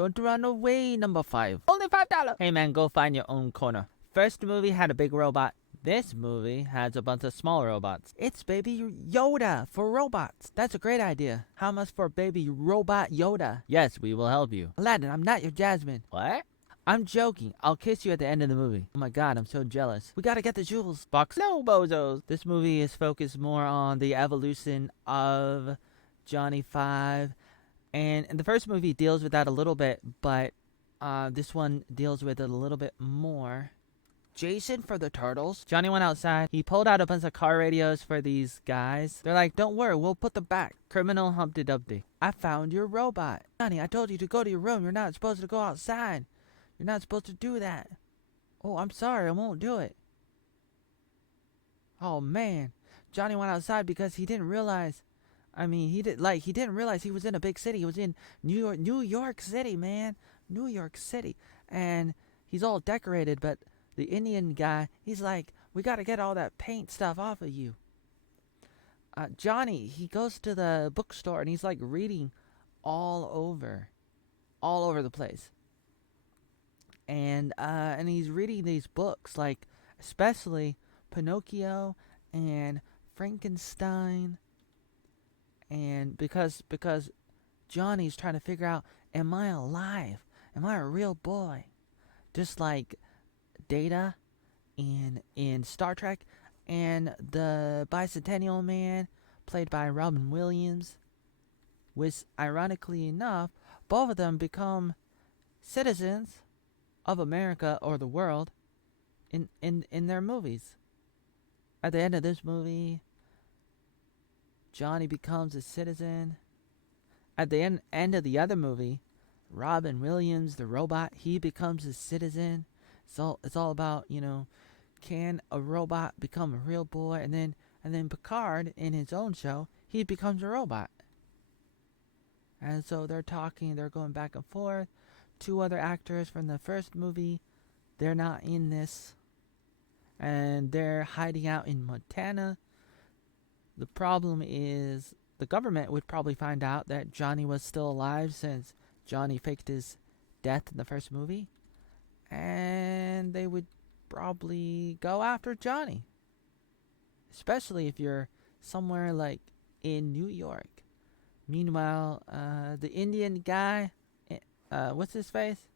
Don't run away, number 5. Only $5. Hey man, go find your own corner. First movie had a big robot. This movie has a bunch of small robots. It's Baby Yoda for robots. That's a great idea. How much for Baby Robot Yoda? Yes, we will help you. Aladdin, I'm not your Jasmine. What? I'm joking. I'll kiss you at the end of the movie. Oh my god, I'm so jealous. We gotta get the jewels. Box. No, bozos. This movie is focused more on the evolution of Johnny 5. And the first movie deals with that a little bit, but this one deals with it a little bit more. Jason for the turtles. Johnny went outside. He pulled out a bunch of car radios for these guys. They're like, don't worry, we'll put them back. Criminal Humpty Dumpty. I found your robot. Johnny, I told you to go to your room. You're not supposed to go outside. You're not supposed to do that. Oh, I'm sorry, I won't do it. Oh man. Johnny went outside because he didn't realize. He didn't realize he was in a big city. He was in New York City, man. New York City. And he's all decorated, but the Indian guy, he's like, we gotta get all that paint stuff off of you. Johnny, he goes to the bookstore and he's like reading all over the place. And he's reading these books, like especially Pinocchio and Frankenstein. And because Johnny's trying to figure out, am I alive? Am I a real boy? Just like Data in Star Trek, and the Bicentennial Man, played by Robin Williams, which ironically enough, both of them become citizens of America or the world in their movies. At the end of this movie, Johnny becomes a citizen. At the end of the other movie, Robin Williams, the robot, he becomes a citizen. It's all about, can a robot become a real boy? And then Picard, in his own show, he becomes a robot. And so they're talking, they're going back and forth. 2 other actors from the first movie, they're not in this. And they're hiding out in Montana. The problem is the government would probably find out that Johnny was still alive, since Johnny faked his death in the first movie. And they would probably go after Johnny. Especially if you're somewhere like in New York. Meanwhile, the Indian guy, what's his face?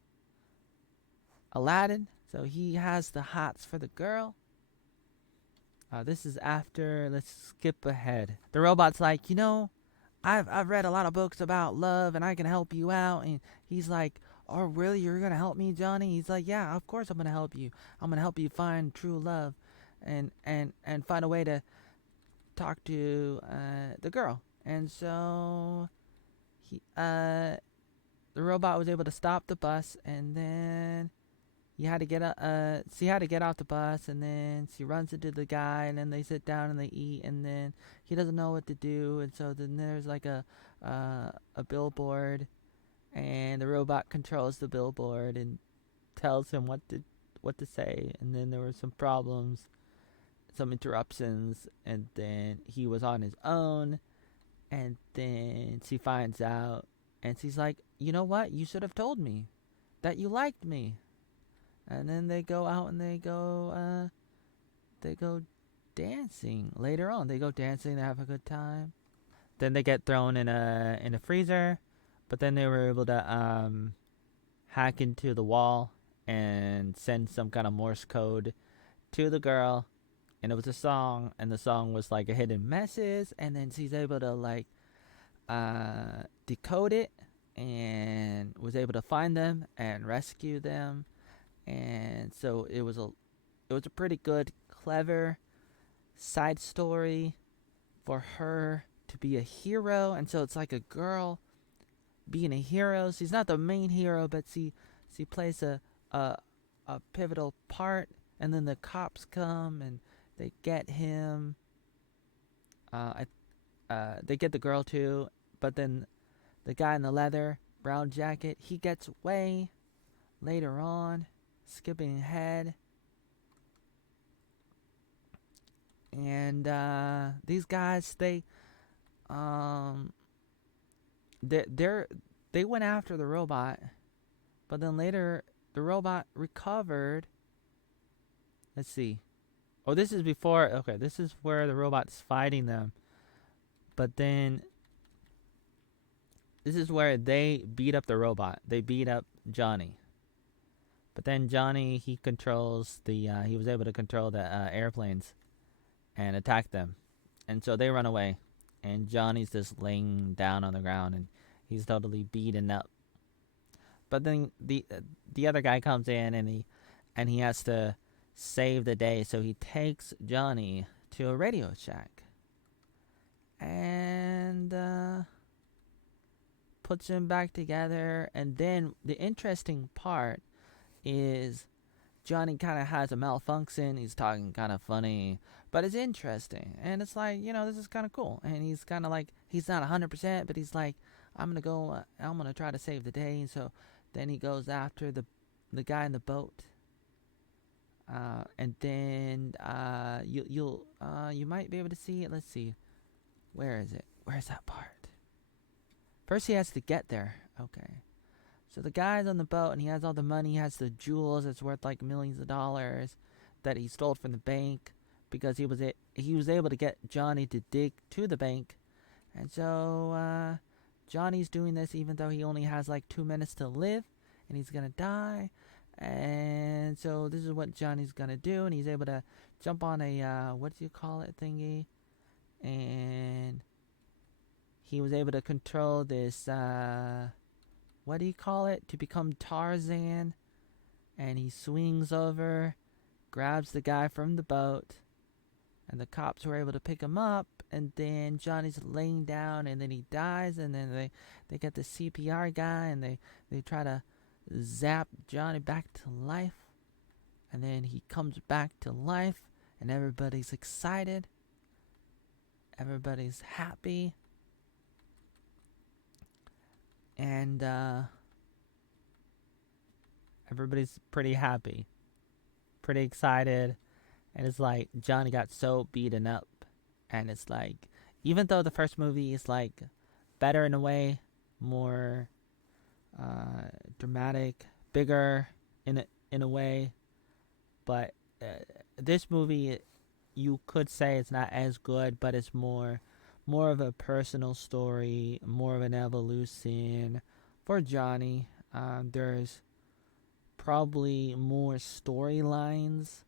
Aladdin. So he has the hots for the girl. This is after, let's skip ahead. The robot's like, I've read a lot of books about love and I can help you out. And he's like, oh really, you're gonna help me, Johnny? He's like, yeah, of course I'm gonna help you. I'm gonna help you find true love and find a way to talk to the girl. And so the robot was able to stop the bus, and then she had to get off the bus, and then she runs into the guy, and then they sit down and they eat, and then he doesn't know what to do, and so then there's like a billboard, and the robot controls the billboard and tells him what to say. And then there were some problems, some interruptions, and then he was on his own. And then she finds out, and she's like, you know what, you should have told me that you liked me. And then they go out and they go dancing later on. They go dancing, they have a good time. Then they get thrown in a freezer. But then they were able to hack into the wall and send some kind of Morse code to the girl. And it was a song, and the song was like a hidden message. And then she's able to like decode it, and was able to find them and rescue them. And so it was a pretty good, clever side story for her to be a hero. And so it's like a girl being a hero. She's not the main hero, but she plays a pivotal part. And then the cops come and they get him. They get the girl too, but then the guy in the leather brown jacket, he gets away later on. Skipping ahead. And these guys, they went after the robot, But then later, the robot recovered. Let's see. Oh, this is before. Okay, this is where the robot's fighting them. But then this is where they beat up the robot. They beat up Johnny. But then Johnny, he controls the. He was able to control the airplanes and attack them, and so they run away. And Johnny's just laying down on the ground, and he's totally beaten up. But then the other guy comes in, and he has to save the day. So he takes Johnny to a Radio Shack and puts him back together. And then the interesting part is Johnny kind of has a malfunction. He's talking kind of funny, but it's interesting. And it's like, this is kind of cool. And he's kind of like, he's not 100%, but he's like, I'm going to go, I'm going to try to save the day. And so then he goes after the guy in the boat. And then you might be able to see it. Let's see. Where is it? Where's that part? First he has to get there. Okay. So the guy's on the boat, and he has all the money. He has the jewels that's worth like millions of dollars that he stole from the bank because he was able to get Johnny to dig to the bank. And so Johnny's doing this even though he only has like 2 minutes to live, and he's gonna die. And so this is what Johnny's gonna do, and he's able to jump on a what do you call it thingy, and he was able to control this what do you call it, to become Tarzan. And he swings over, grabs the guy from the boat, and the cops were able to pick him up. And then Johnny's laying down, and then he dies. And then they get the CPR guy, and they try to zap Johnny back to life. And then he comes back to life, and everybody's excited. Everybody's happy. And everybody's pretty happy, pretty excited. And it's like Johnny got so beaten up. And it's like, even though the first movie is like better in a way, more dramatic, bigger in a way, but this movie, you could say it's not as good, but it's more of a personal story, more of an evolution for Johnny. There's probably more storylines,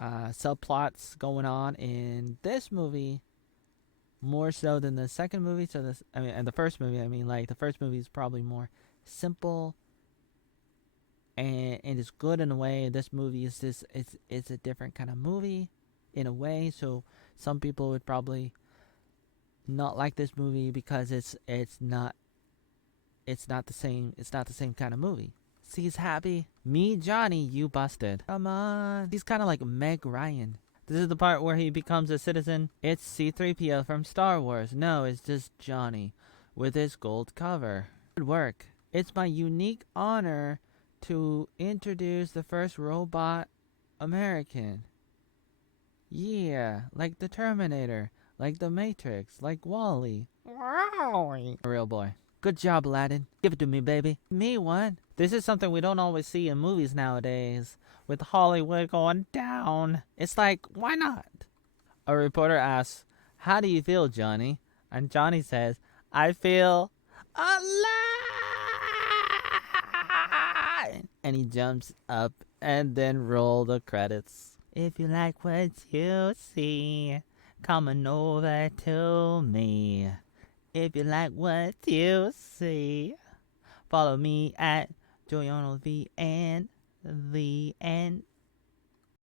subplots going on in this movie, more so than the second movie. So and the first movie. I mean, like the first movie is probably more simple, and it's good in a way. This movie is it's a different kind of movie in a way. So some people would probably not like this movie because it's not the same kind of movie. See, he's happy. Me, Johnny, you busted. Come on. He's kind of like Meg Ryan. This is the part where he becomes a citizen. It's C-3PO from Star Wars. No, it's just Johnny with his gold cover. Good work. It's my unique honor to introduce the first robot American. Yeah, like the Terminator, like the Matrix, like Wall-E. Wow. A real boy. Good job, Aladdin. Give it to me, baby. Me one. This is something we don't always see in movies nowadays, with Hollywood going down. It's like, why not? A reporter asks, how do you feel, Johnny? And Johnny says, I feel alive. And he jumps up, and then roll the credits. If you like what you see, come on over to me. If you like what you see, follow me at JoyOnLV and the end.